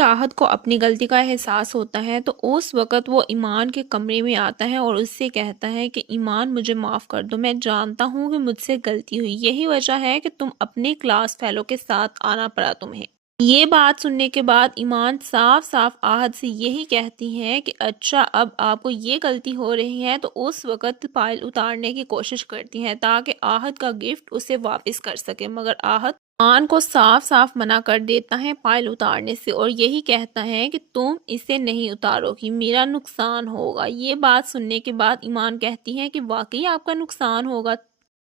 आहत को अपनी गलती का एहसास होता है तो उस वक़्त वो ईमान के कमरे में आता है और उससे कहता है कि ईमान मुझे माफ़ कर दो, मैं जानता हूँ कि मुझसे गलती हुई, यही वजह है कि तुम अपने क्लास फेलो के साथ आना पड़ा तुम्हें। ये बात सुनने के बाद ईमान साफ साफ आहत से यही कहती है कि अच्छा अब आपको ये गलती हो रही है, तो उस वक़्त पायल उतारने की कोशिश करती है ताकि आहत का गिफ्ट उसे वापस कर सके, मगर आहत ईमान को साफ साफ मना कर देता है पायल उतारने से और यही कहता है कि तुम इसे नहीं उतारोगी, मेरा नुकसान होगा। ये बात सुनने के बाद ईमान कहती है कि वाकई आपका नुकसान होगा।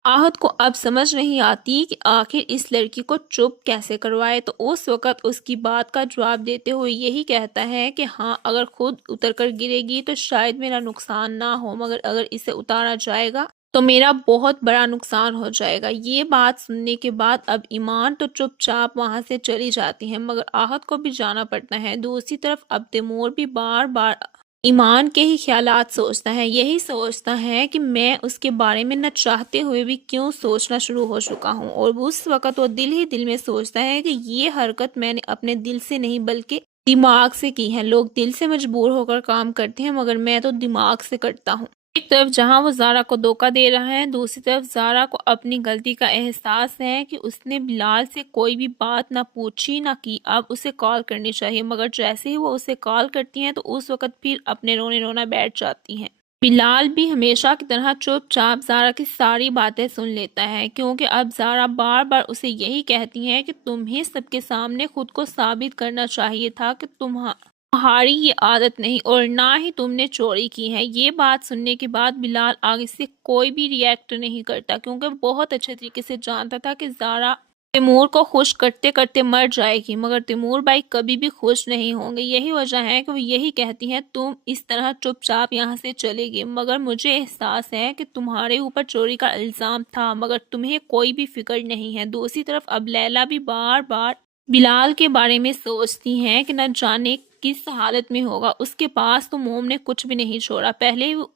आहत को अब समझ नहीं आती कि आखिर इस लड़की को चुप कैसे करवाए, तो उस वक़्त उसकी बात का जवाब देते हुए यही कहता है कि हाँ, अगर खुद उतर कर गिरेगी तो शायद मेरा नुकसान ना हो, मगर अगर इसे उतारा जाएगा तो मेरा बहुत बड़ा नुकसान हो जाएगा। ये बात सुनने के बाद अब ईमान तो चुपचाप वहां से चली जाती है, मगर आहत को भी जाना पड़ता है। दूसरी तरफ अब तैमूर भी बार बार ईमान के ही ख्यालात सोचता है, यही सोचता है कि मैं उसके बारे में न चाहते हुए भी क्यों सोचना शुरू हो चुका हूँ। और उस वक़्त वो दिल ही दिल में सोचता है कि ये हरकत मैंने अपने दिल से नहीं बल्कि दिमाग से की है। लोग दिल से मजबूर होकर काम करते हैं, मगर मैं तो दिमाग से करता हूँ। एक तरफ जहां वो ज़ारा को धोखा दे रहा है, दूसरी तरफ ज़ारा को अपनी गलती का एहसास है कि उसने बिलाल से कोई भी बात ना पूछी ना की। अब उसे कॉल करनी चाहिए, मगर जैसे ही वो उसे कॉल करती हैं तो उस वक़्त फिर अपने रोने रोना बैठ जाती हैं। बिलाल भी हमेशा की तरह चुपचाप ज़ारा की सारी बातें सुन लेता है, क्योंकि अब ज़ारा बार बार उसे यही कहती है कि तुम्हें सबके सामने खुद को साबित करना चाहिए था कि तुम्हारी ये आदत नहीं और ना ही तुमने चोरी की है। ये बात सुनने के बाद बिलाल आगे से कोई भी रिएक्ट नहीं करता, क्योंकि वो बहुत अच्छे तरीके से जानता था कि ज़ारा तैमूर को खुश करते करते मर जाएगी, मगर तैमूर भाई कभी भी खुश नहीं होंगे। यही वजह है कि वो यही कहती हैं तुम इस तरह चुपचाप यहाँ से चले गए, मगर मुझे एहसास है कि तुम्हारे ऊपर चोरी का इल्ज़ाम था, मगर तुम्हें कोई भी फिक्र नहीं है। दूसरी तरफ अब लैला भी बार बार बिलाल के बारे में सोचती हैं कि न जाने किस हालत में होगा। उसके पास तो मोम ने कुछ भी नहीं छोड़ा। पहले वो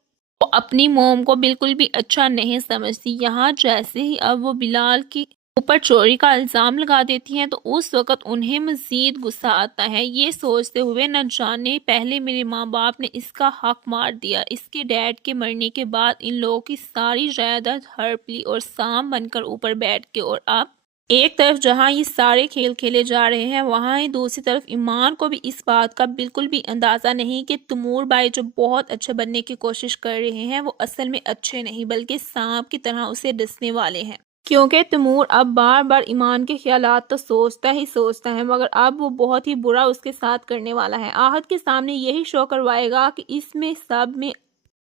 अपनी मोम को बिल्कुल भी अच्छा नहीं समझती, यहाँ जैसे ही अब वो बिलाल की ऊपर चोरी का इल्जाम लगा देती हैं तो उस वक़्त उन्हें मज़ीद गुस्सा आता है, ये सोचते हुए न जाने पहले मेरे माँ बाप ने इसका हक मार दिया, इसके डैड के मरने के बाद इन लोगों की सारी जायदाद हड़प ली और सांप बनकर ऊपर बैठ के। और अब एक तरफ जहां ये सारे खेल खेले जा रहे हैं, वहां ही दूसरी तरफ ईमान को भी इस बात का बिल्कुल भी अंदाज़ा नहीं कि तैमूर भाई जो बहुत अच्छे बनने की कोशिश कर रहे हैं वो असल में अच्छे नहीं बल्कि सांप की तरह उसे डसने वाले हैं। क्योंकि तैमूर अब बार बार ईमान के ख्यालात तो सोचता ही सोचता है, मगर अब वो बहुत ही बुरा उसके साथ करने वाला है। आहत के सामने यही शो करवाएगा कि इसमें सब में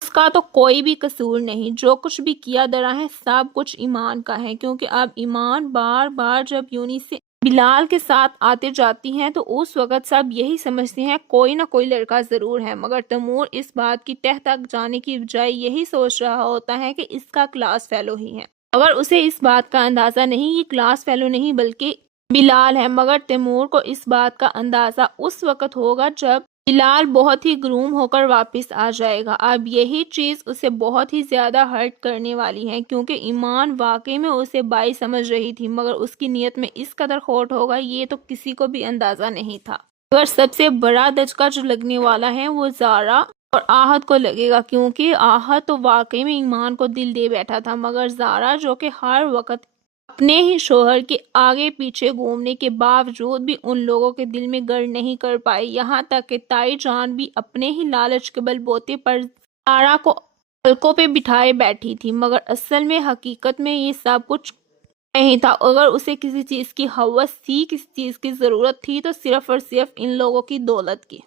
उसका तो कोई भी कसूर नहीं, जो कुछ भी किया धरा है सब कुछ ईमान का है। क्योंकि अब ईमान बार बार जब यूनी से बिलाल के साथ आते जाती हैं तो उस वक़्त सब यही समझते हैं कोई ना कोई लड़का ज़रूर है, मगर तैमूर इस बात की तह तक जाने की बजाय यही सोच रहा होता है कि इसका क्लास फेलो ही है। अगर उसे इस बात का अंदाज़ा नहीं ये क्लास फेलो नहीं बल्कि बिलाल है, मगर तैमूर को इस बात का अंदाज़ा उस वक़्त होगा जब बिलाल बहुत ही ग्रूम होकर वापस आ जाएगा। अब यही चीज़ उसे बहुत ही ज़्यादा हर्ट करने वाली है, क्योंकि ईमान वाकई में उसे बाई समझ रही थी, मगर उसकी नीयत में इस कदर खोट होगा ये तो किसी को भी अंदाज़ा नहीं था। अगर सबसे बड़ा धचका जो लगने वाला है वो ज़ारा और आहत को लगेगा, क्योंकि आहत तो वाकई में ईमान को दिल दे बैठा था, मगर ज़ारा जो कि हर वक्त अपने ही शोहर के आगे पीछे घूमने के बावजूद भी उन लोगों के दिल में गर नहीं कर पाई। यहाँ तक कि ताई जान भी अपने ही लालच के बलबूते पर ज़ारा को पलकों पे बिठाए बैठी थी, मगर असल में हकीकत में ये सब कुछ नहीं था। अगर उसे किसी चीज़ की हवस थी, किसी चीज़ की ज़रूरत थी, तो सिर्फ और सिर्फ इन लोगों की दौलत की।